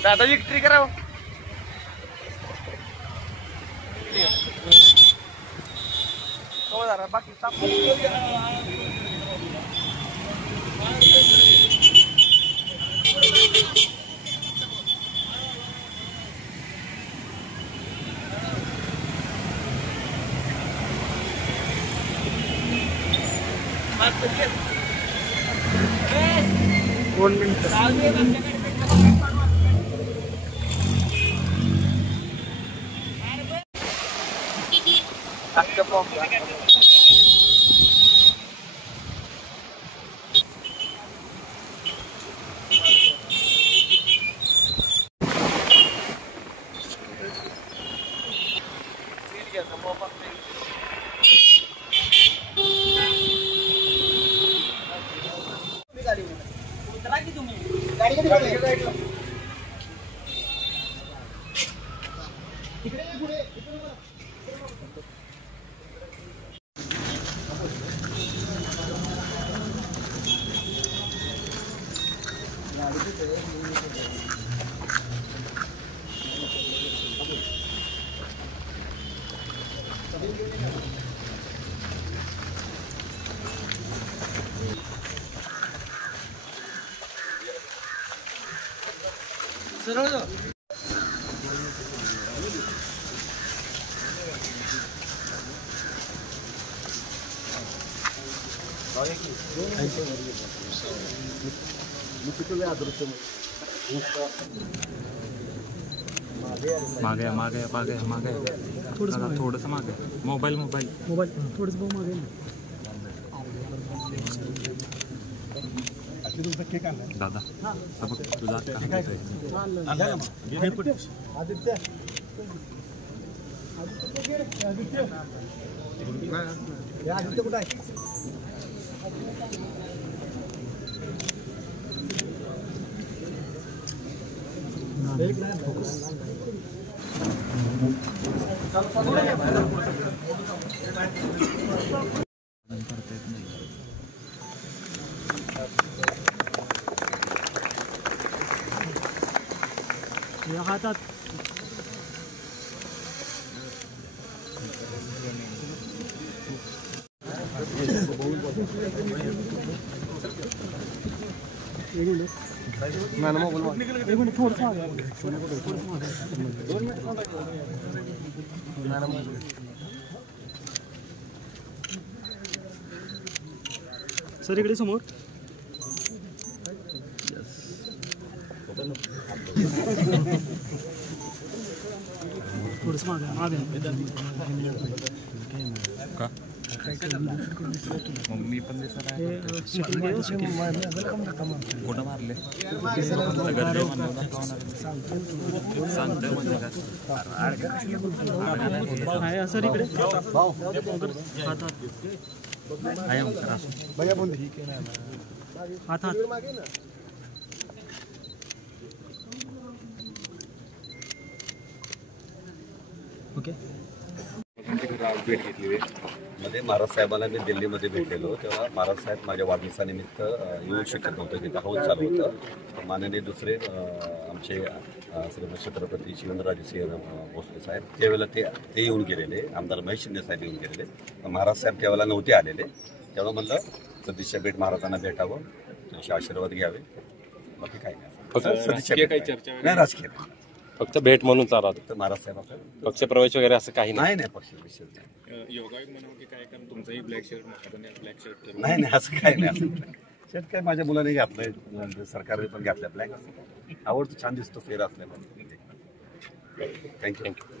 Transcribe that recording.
दादा विक्ट्री करावं बाकी दोन मिनिट मागे मागे मागे मागे थोडस मागे मोबाईल मोबाईल मोबाईल थोडस मागे दादा तुझा आदित्य कुठं आहे हातात सर इकडे समोर थोडस मागे का मम्मी पण दिसत आहे कुठं मारले सर इकडे हात हात ओके भेट घेतली मध्ये महाराज साहेबांना मी दिल्लीमध्ये भेटलेलो तेव्हा महाराज साहेब माझ्या वाढदिवसानिमित्त येऊ शकत नव्हतं तिथं हाऊस चालू होतं माननीय दुसरे आमचे श्रीमंत छत्रपती शिवेंद्रराजेसिंह भोसले साहेब त्यावेळेला ते येऊन गेलेले आमदार महेश शिंदे साहेब येऊन गेलेले महाराज साहेब त्यावेळेला नव्हते आलेले तेव्हा म्हणलं सदिच्छा भेट महाराजांना भेटावं त्यांचे आशीर्वाद घ्यावे बाकी काही नाही नाही राजकीय फक्त भेट म्हणून चालू तर महाराज साहेब पक्ष प्रवेश वगैरे असं काही नाही नाही पक्ष योगायोग म्हणून की काय कारण तुमचंही ब्लॅक शर्ट ब्लॅक शर्ट नाही नाही असं काही नाही असं शर्ट काय माझ्या मुलाने घातलंय सरकारने पण घातलं ब्लॅक आवडतं छान दिसतो फेर असल्यामुळे थँक्यू